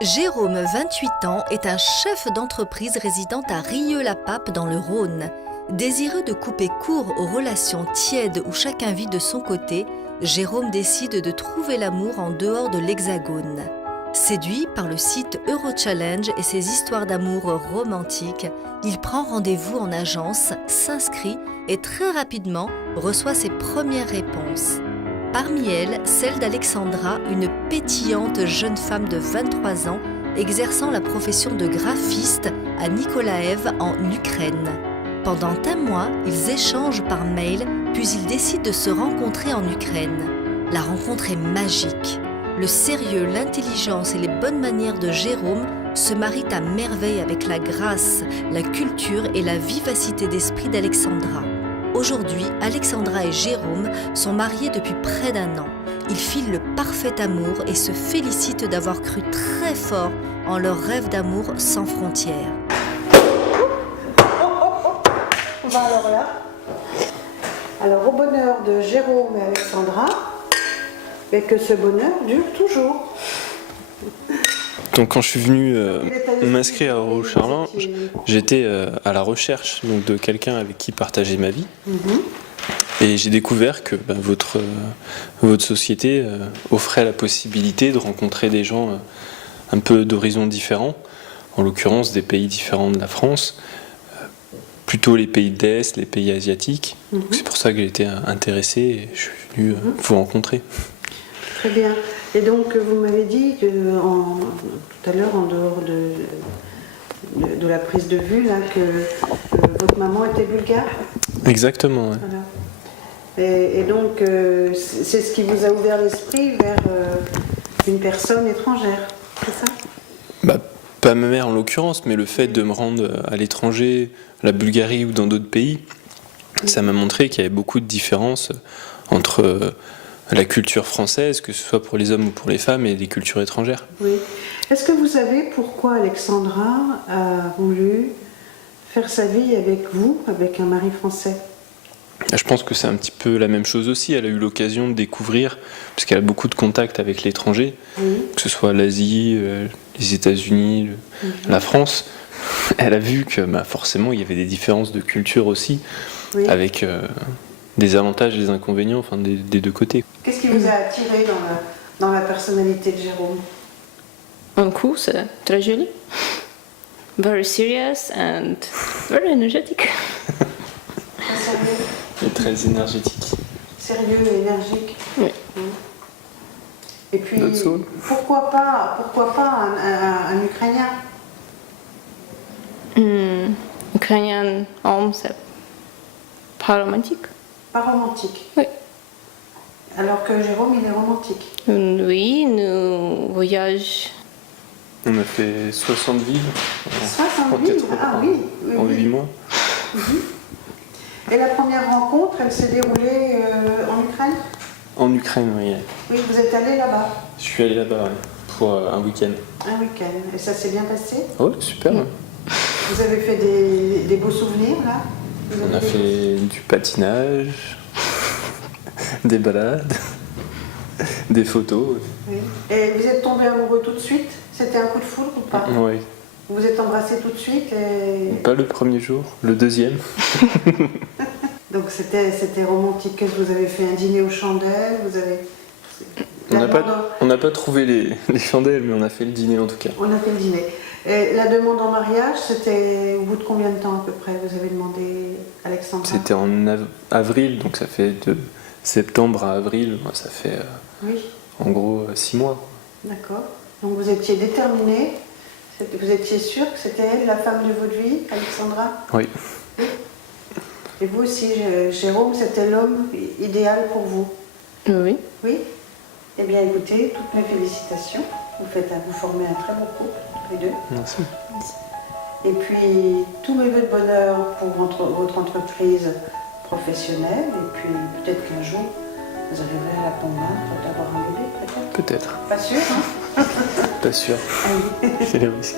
Jérôme, 28 ans, est un chef d'entreprise résidant à Rieux-la-Pape dans le Rhône. Désireux de couper court aux relations tièdes où chacun vit de son côté, Jérôme décide de trouver l'amour en dehors de l'Hexagone. Séduit par le site Eurochallenge et ses histoires d'amour romantiques, il prend rendez-vous en agence, s'inscrit et très rapidement reçoit ses premières réponses. Parmi elles, celle d'Alexandra, une pétillante jeune femme de 23 ans, exerçant la profession de graphiste à Nikolaev en Ukraine. Pendant un mois, ils échangent par mail, puis ils décident de se rencontrer en Ukraine. La rencontre est magique. Le sérieux, l'intelligence et les bonnes manières de Jérôme se marient à merveille avec la grâce, la culture et la vivacité d'esprit d'Alexandra. Aujourd'hui, Alexandra et Jérôme sont mariés depuis près d'1 an. Ils filent le parfait amour et se félicitent d'avoir cru très fort en leur rêve d'amour sans frontières. On va alors là. Alors au bonheur de Jérôme et Alexandra, et que ce bonheur dure toujours. Donc quand je suis venu m'inscrire à Roux-Charlan, j'étais à la recherche donc, de quelqu'un avec qui partager ma vie. Et j'ai découvert que votre société offrait la possibilité de rencontrer des gens un peu d'horizons différents, en l'occurrence des pays différents de la France, plutôt les pays de l'Est, les pays asiatiques. Donc c'est pour ça que j'ai été intéressé et je suis venu vous rencontrer. Très bien. Et donc, vous m'avez dit tout à l'heure, en dehors de la prise de vue, là, que votre maman était bulgare. Exactement. Ouais. Voilà. Et donc, c'est ce qui vous a ouvert l'esprit vers une personne étrangère, c'est ça? Pas ma mère en l'occurrence, mais le fait de me rendre à l'étranger, la Bulgarie ou dans d'autres pays, ça m'a montré qu'il y avait beaucoup de différences entre la culture française, que ce soit pour les hommes ou pour les femmes, et les cultures étrangères. Oui. Est-ce que vous savez pourquoi Alexandra a voulu faire sa vie avec vous, avec un mari français? Je pense que c'est un petit peu la même chose aussi. Elle a eu l'occasion de découvrir, puisqu'elle a beaucoup de contacts avec l'étranger, que ce soit l'Asie, les États-Unis, la France. Elle a vu que forcément il y avait des différences de culture aussi, avec des avantages et des inconvénients, enfin des deux côtés. Qu'est-ce qui vous a attiré dans la personnalité de Jérôme? Un coup, c'est très joli. Very serious and very energetic. Et très énergétique. Sérieux et énergique. Oui. Et puis, pourquoi pas un Ukrainien? Ukrainien homme, c'est pas romantique. Pas romantique? Oui. Alors que Jérôme, il est romantique? Oui, nous voyageons. On a fait 60 villes. 60 villes? Ah oui. En 8 mois. Et la première rencontre, elle s'est déroulée en Ukraine? En Ukraine, oui. Oui, vous êtes allé là-bas? Je suis allé là-bas pour un week-end. Un week-end. Et ça s'est bien passé? Oh, super. Vous avez fait des beaux souvenirs, là? On a fait du patinage, des balades, des photos. Oui. Et vous êtes tombés amoureux tout de suite? C'était un coup de foudre ou pas? Oui. Vous vous êtes embrassés tout de suite et... Pas le premier jour, le deuxième. Donc c'était romantique. Qu'est-ce que vous avez fait? Un dîner aux chandelles? Vous avez... On n'a pas trouvé les chandelles, mais on a fait le dîner en tout cas. On a fait le dîner. Et la demande en mariage, c'était au bout de combien de temps à peu près vous avez demandé, Alexandra? C'était en avril, donc ça fait de septembre à avril, ça fait en gros 6 mois. D'accord. Donc vous étiez déterminé, vous étiez sûr que c'était elle, la femme de votre vie, Alexandra? Oui. Et vous aussi, Jérôme, c'était l'homme idéal pour vous? Oui. Oui? Eh bien écoutez, toutes mes félicitations. Vous formez un très beau couple, tous les deux. Merci. Et puis, tous mes vœux de bonheur pour votre entreprise professionnelle. Et puis, peut-être qu'un jour, vous arriverez à la convaincre d'avoir un bébé, peut-être? Peut-être. Pas sûr, hein? Pas sûr. Allez. C'est le risque.